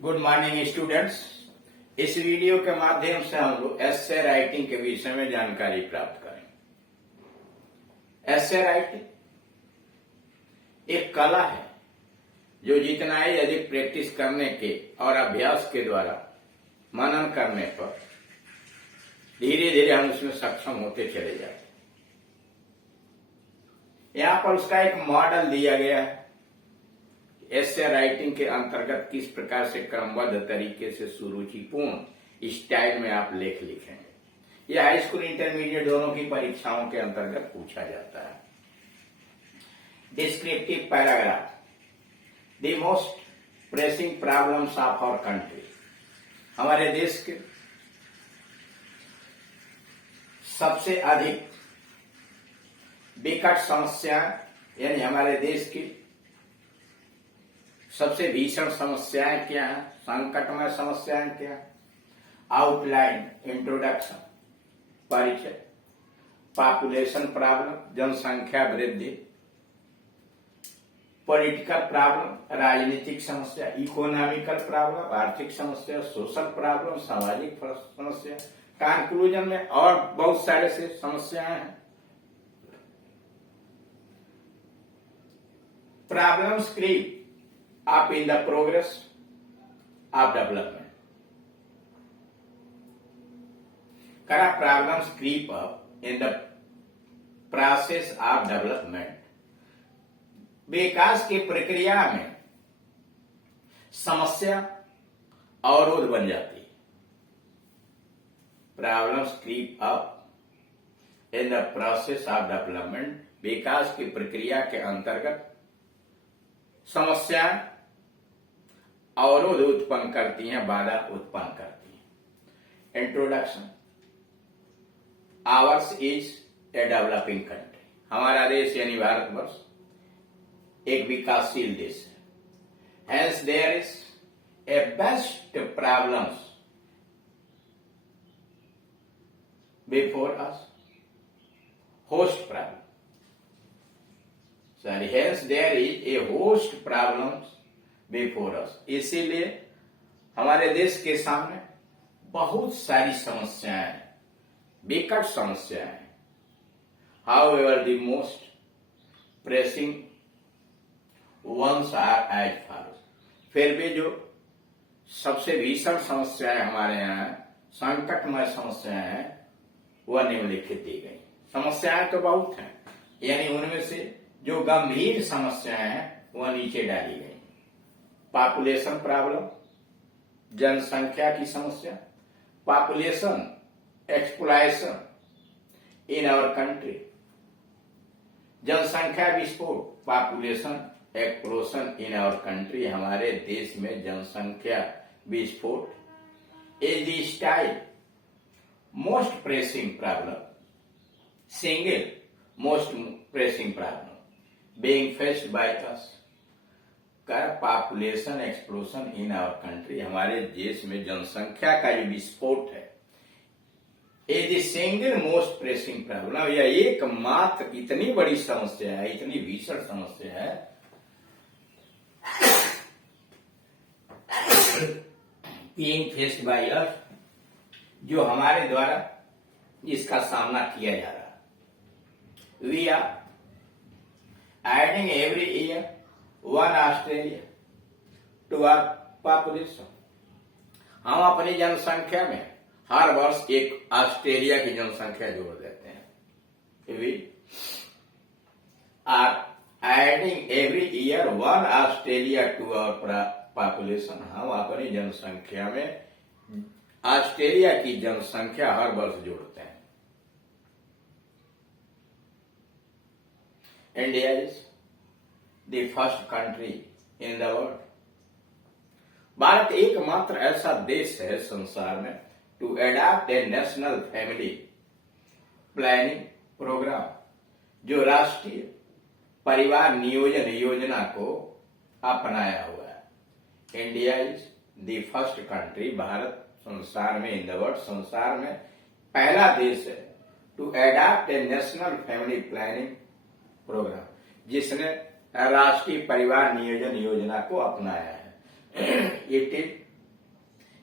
Good morning students. इस video के माध्यम से हम लोग एस्से राइटिंग के विषय में जानकारी प्राप्त करेंगे। एस्से राइटिंग एक कला है जो जितना ही अधिक प्रैक्टिस करने के और अभ्यास के द्वारा मनन करने पर धीरे धीरे हम उसमें सक्षम होते चले जाते हैं। यहाँ पर उसका एक मॉडल दिया गया है। एस्से राइटिंग के अंतर्गत किस प्रकार से क्रमबद्ध तरीके से सुरुचिपूर्ण स्टाइल में आप लेख लिखेंगे। यह हाई स्कूल इंटरमीडिएट दोनों की परीक्षाओं के अंतर्गत पूछा जाता है। Descriptive paragraph, the most pressing problems of our country. हमारे देश के सबसे अधिक विकट समस्या यानी हमारे देश की सबसे भीषण समस्याएं क्या है, संकटमय समस्याएं क्या है। आउटलाइन, इंट्रोडक्शन, परिचय। पॉपुलेशन प्रॉब्लम, जनसंख्या वृद्धि। पॉलिटिकल प्रॉब्लम, राजनीतिक समस्या। इकोनॉमिकल प्रॉब्लम, आर्थिक समस्या। सोशल प्रॉब्लम, सामाजिक समस्या। कंक्लूजन में और बहुत सारे से समस्याएं हैं। Problems create up in the progress of development. Problems creep up in the process of development. विकास की प्रक्रिया में समस्या अवरोध बन जाती है। Problems creep up in the process of development. विकास की प्रक्रिया के अंतर्गत समस्या अवरोध उत्पन्न करती हैं, बाधा उत्पन्न करती हैं। Introduction, ours is a developing country. हमारा देश यानी भारतवर्ष एक विकासशील देश है। Hence there is a best problems before us, host problem. Hence there is a host problems before us. इसीलिए हमारे देश के सामने बहुत सारी समस्याएं हैं, विकट समस्याएं हैं। However the most pressing ones are as follows. फिर भी जो सबसे भीषण समस्याएं हमारे यहाँ हैं, संकटमय समस्याएं हैं, वह निम्नलिखित दी गई। समस्याएं तो बहुत हैं, यानी उनमें से जो गंभीर समस्याएं हैं वह नीचे डाली गई। पॉपुलेशन प्रॉब्लम, जनसंख्या की समस्या। Population explosion in our country, जनसंख्या विस्फोट। Population explosion in our country, हमारे देश में जनसंख्या विस्फोट। Is the style most pressing problem, single most pressing problem being faced by us। Population explosion in our country, हमारे देश में जनसंख्या का जो विस्फोट है, is the single most pressing problem. यह एकमात्र इतनी बड़ी समस्या है, इतनी भीषण समस्या है being faced by us, जो हमारे द्वारा इसका सामना किया जा रहा है। We are adding every year one Australia to our population। हम अपनी जनसंख्या में हर वर्ष एक ऑस्ट्रेलिया की जनसंख्या जोड़ देते हैं। We are adding every year one Australia to our population। हम अपनी जनसंख्या में ऑस्ट्रेलिया की जनसंख्या हर वर्ष जोड़ते हैं। India is the first country in the world। Bharat एकमात्र ऐसा देश है संसार में to adopt a national family planning program, जो राष्ट्रीय परिवार नियोजन योजना को अपनाया हुआ है। India is the first country, Bharat संसार में, इन द वर्ल्ड, संसार में पहला देश है to adopt a national family planning programme, जिसने राष्ट्रीय परिवार नियोजन योजना को अपनाया है। इट इज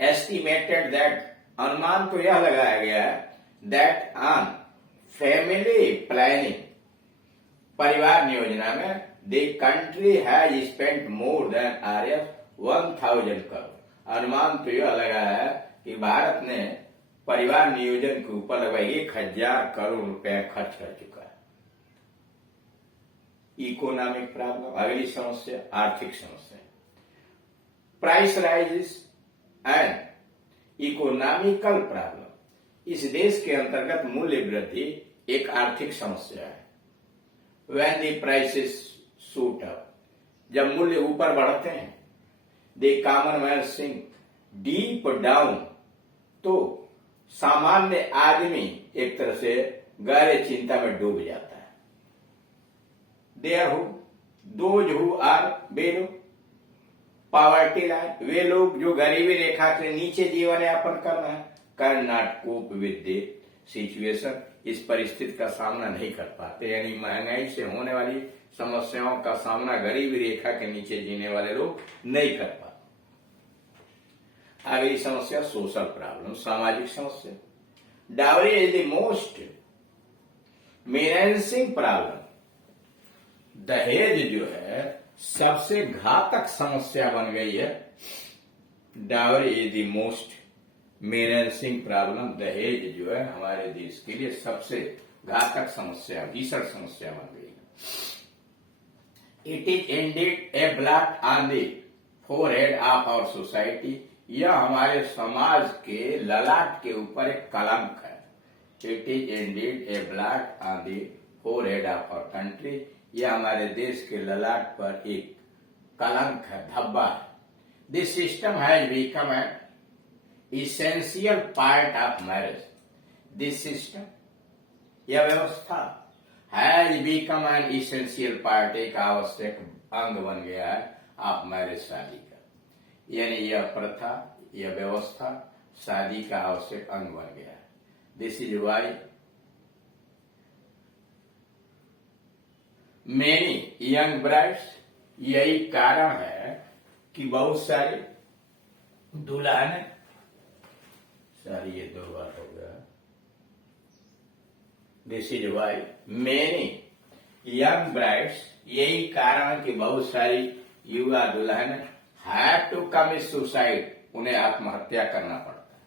एस्टिमेटेड दैट, अनुमान तो यह लगाया गया है, दैट ऑन फैमिली प्लानिंग, परिवार नियोजना में the country has spent more than ₹1000 crore. अनुमान तो यह लगा है कि भारत ने परिवार नियोजन के ऊपर लगभग 1000 करोड़ रुपए खर्च कर चुका है। इकोनॉमिक प्रॉब्लम, अगली समस्या आर्थिक समस्या। Price rises and economical problem, इस देश के अंतर्गत मूल्य वृद्धि एक आर्थिक समस्या है। When the prices shoot up, जब मूल्य ऊपर बढ़ते हैं, the common man sink deep down, तो सामान्य आदमी एक तरह से गहरे चिंता में डूब जाता है। Those who are below poverty line, वे लोग जो गरीबी रेखा के नीचे जीवन यापन कर रहे हैं, can not cope with the situation, इस परिस्थिति का सामना नहीं कर पाते। यानी महंगाई से होने वाली समस्याओं का सामना गरीबी रेखा के नीचे जीने वाले लोग नहीं कर पाते। अगली समस्या सोशल प्रॉब्लम, सामाजिक समस्या। Dowry is the most menacing problem, दहेज जो है सबसे घातक समस्या बन गई है। Dowry is the most menacing problem, दहेज जो है हमारे देश के लिए सबसे घातक समस्या, भीषण समस्या बन गई है। It is indeed a blot on the forehead of our society, यह हमारे समाज के ललाट के ऊपर एक कलंक है। It is indeed a blot on the forehead of our country, यह हमारे देश के ललाट पर एक कलंक है, धब्बा है। This system has become an essential part of marriage, this system, यह व्यवस्था has become an essential part, एक आवश्यक अंग बन गया है ऑफ मैरिज, शादी का। यानी यह प्रथा, यह व्यवस्था शादी का आवश्यक अंग बन गया है। This is why many young brides, यही कारण है कि बहुत सारी दुल्हन, सॉरी ये 2 बार हो गया। This is why many young brides, यही कारण है कि बहुत सारी युवा दुल्हन हैव टू कमिट सुसाइड, उन्हें आत्महत्या करना पड़ता है।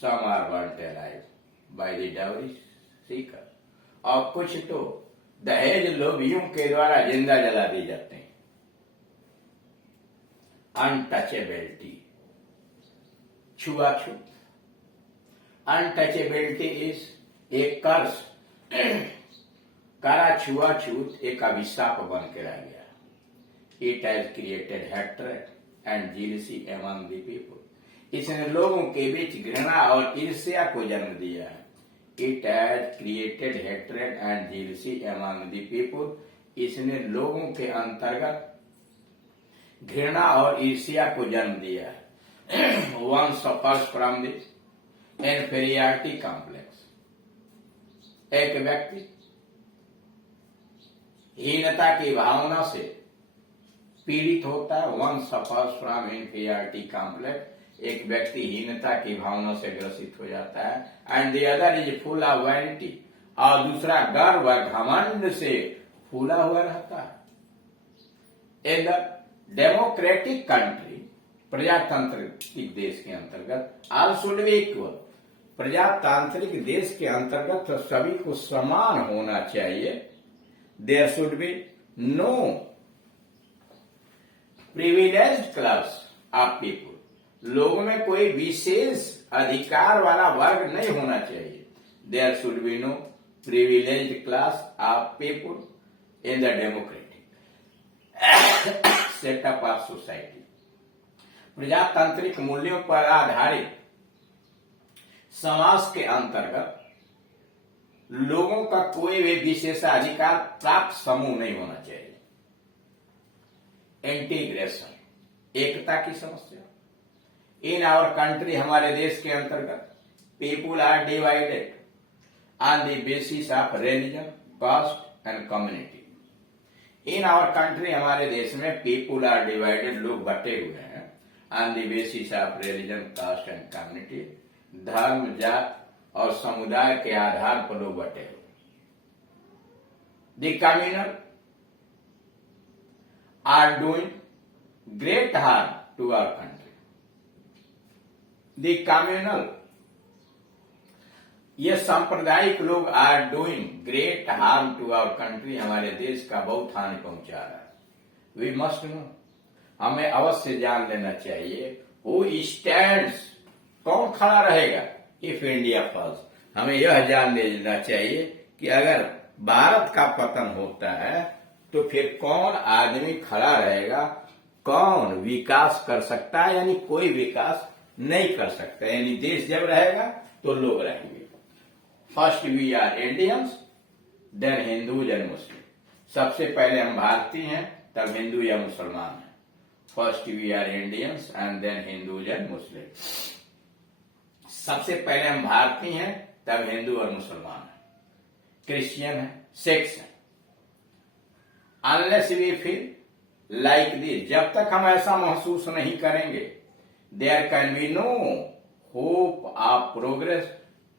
Some are burnt alive by the dowry seeker, और कुछ तो दहेज लोभियों के द्वारा जिंदा जला दी जाते हैं। अनटचेबिलिटी, छुआछूत, अनटचेबिलिटी इज ए कर्स, करा छुआछूत एक अभिशाप बन के रह गया। It has created hatred and jealousy among the people, इसने लोगों के बीच घृणा और ईर्ष्या को जन्म दिया है। It has created hatred and jealousy among the people, इसने लोगों के अंतर्गत घृणा और ईर्ष्या को जन्म दिया है। One suffers from the inferiority complex, एक व्यक्ति हीनता की भावना से पीड़ित होता है। One suffers from inferiority complex, एक व्यक्ति हीनता की भावना से ग्रसित हो जाता है। And the other is full of vanity, और दूसरा गर्व और घमंड से फूला हुआ रहता है। इन द डेमोक्रेटिक कंट्री, प्रजातांत्रिक देश के अंतर्गत, ऑल शुड बी इक्वल, प्रजातांत्रिक देश के अंतर्गत तो सभी को समान होना चाहिए। There should be no privileged class of people, लोगों में कोई विशेष अधिकार वाला वर्ग नहीं होना चाहिए। There should be no privileged class of people in the democratic setup of society, प्रजातांत्रिक मूल्यों पर आधारित समाज के अंतर्गत लोगों का कोई भी विशेषाधिकार प्राप्त समूह नहीं होना चाहिए। इंटीग्रेशन, एकता की समस्या। इन आवर कंट्री, हमारे देश के अंतर्गत, people are divided on the basis of religion, caste and community. In our country, हमारे देश में पीपुल आर डिवाइडेड, लोग बटे हुए हैं on the basis of religion, caste and community. धर्म, जात और समुदाय के आधार पर लोग बटे हुए। The communal are doing great harm to our country. The communal, ये सांप्रदायिक लोग are doing great harm to our country, हमारे देश का बहुत हानि पहुंचा रहा है। वी मस्ट नो, हमें अवश्य जान लेना चाहिए हु स्टैंड्स, कौन खड़ा रहेगा इफ इंडिया फॉल्स। हमें यह जान लेना चाहिए कि अगर भारत का पतन होता है तो फिर कौन आदमी खड़ा रहेगा, कौन विकास कर सकता है, यानी कोई विकास नहीं कर सकता। यानी देश जब रहेगा तो लोग रहेंगे। First we are Indians, then Hindus and Muslim. सबसे पहले हम भारतीय हैं, तब हिंदू या मुसलमान हैं। First we are Indians and then Hindus and Muslim. सबसे पहले हम भारतीय हैं, तब हिंदू और मुसलमान हैं, क्रिश्चियन है, सिख्स है। Unless we feel like this, जब तक हम ऐसा महसूस नहीं करेंगे, there can be no hope of progress,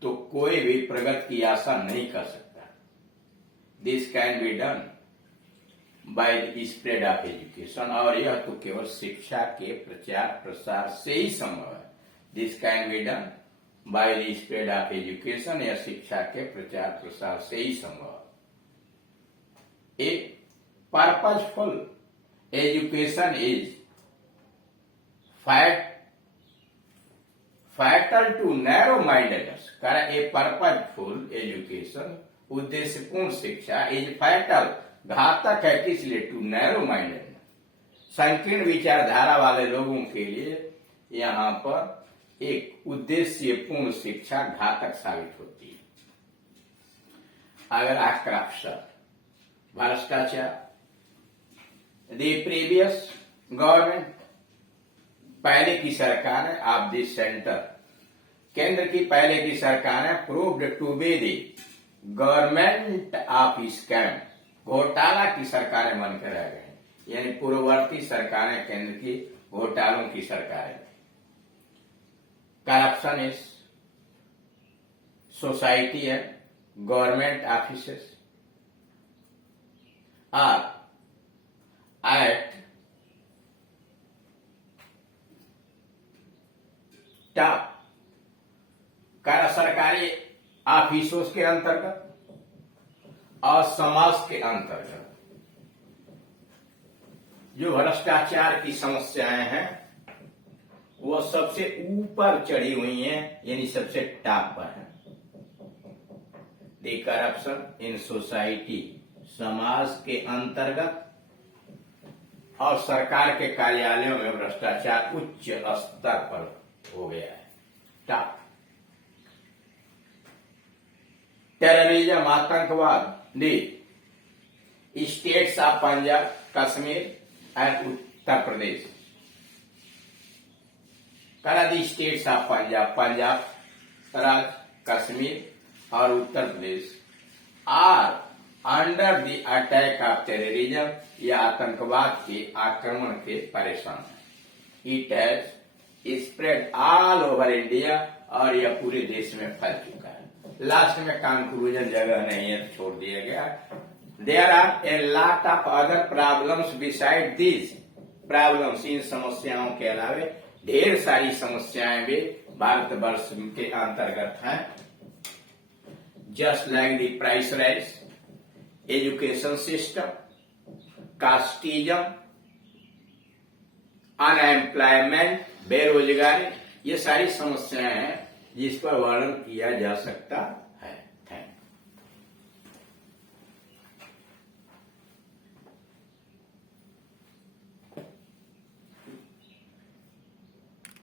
तो कोई भी प्रगति की आशा नहीं कर सकता। This can be done by the spread of education, और यह तो केवल शिक्षा के प्रचार प्रसार से ही संभव है। This can be done by the spread of education, या शिक्षा के प्रचार प्रसार से ही संभव है। A purposeful education is fatal to narrow mindedness। A purposeful education, उद्देश्यपूर्ण शिक्षा, इज फैटल, घातक है, किस लिए, टू नैरो माइंडेडनेस, संकीर्ण विचारधारा वाले लोगों के लिए यहाँ पर एक उद्देश्यपूर्ण शिक्षा घातक साबित होती है। अगर करप्शन, भ्रष्टाचार, द प्रीवियस गवर्नमेंट, पहले की सरकार है, ऑफ द सेंटर, केंद्र की पहले की सरकार है, proved to be the government of scam, घोटाला की सरकारें बनकर रह गए। यानी पूर्ववर्ती सरकारें केंद्र की घोटालों की सरकारें। Corruption is society and government offices are at top, सरकारी ऑफिसों के अंतर्गत और समाज के अंतर्गत जो भ्रष्टाचार की समस्याएं हैं वो सबसे ऊपर चढ़ी हुई हैं, यानी सबसे टॉप पर है। द करप्शन इन सोसाइटी, समाज के अंतर्गत और सरकार के कार्यालयों में भ्रष्टाचार उच्च स्तर पर हो गया है, टॉप। टेररिज्म, आतंकवाद, the states of Punjab, Kashmir and Uttar Pradesh, the states of Punjab, Punjab राज्य, कश्मीर और Uttar Pradesh are under the attack of terrorism, या आतंकवाद के आक्रमण के परेशान है। It has spread all over India, और यह पूरे देश में फैल चुका है। लास्ट में कंक्लूजन जगह नहीं है, छोड़ दिया गया। There are a lot of other problems beside this problems, इन समस्याओं के अलावे ढेर सारी समस्याएं भी भारतवर्ष के अंतर्गत हैं। Just like the price rise, education system, casteism, unemployment, बेरोजगारी, ये सारी समस्याएं हैं जिस पर वर्णन किया जा सकता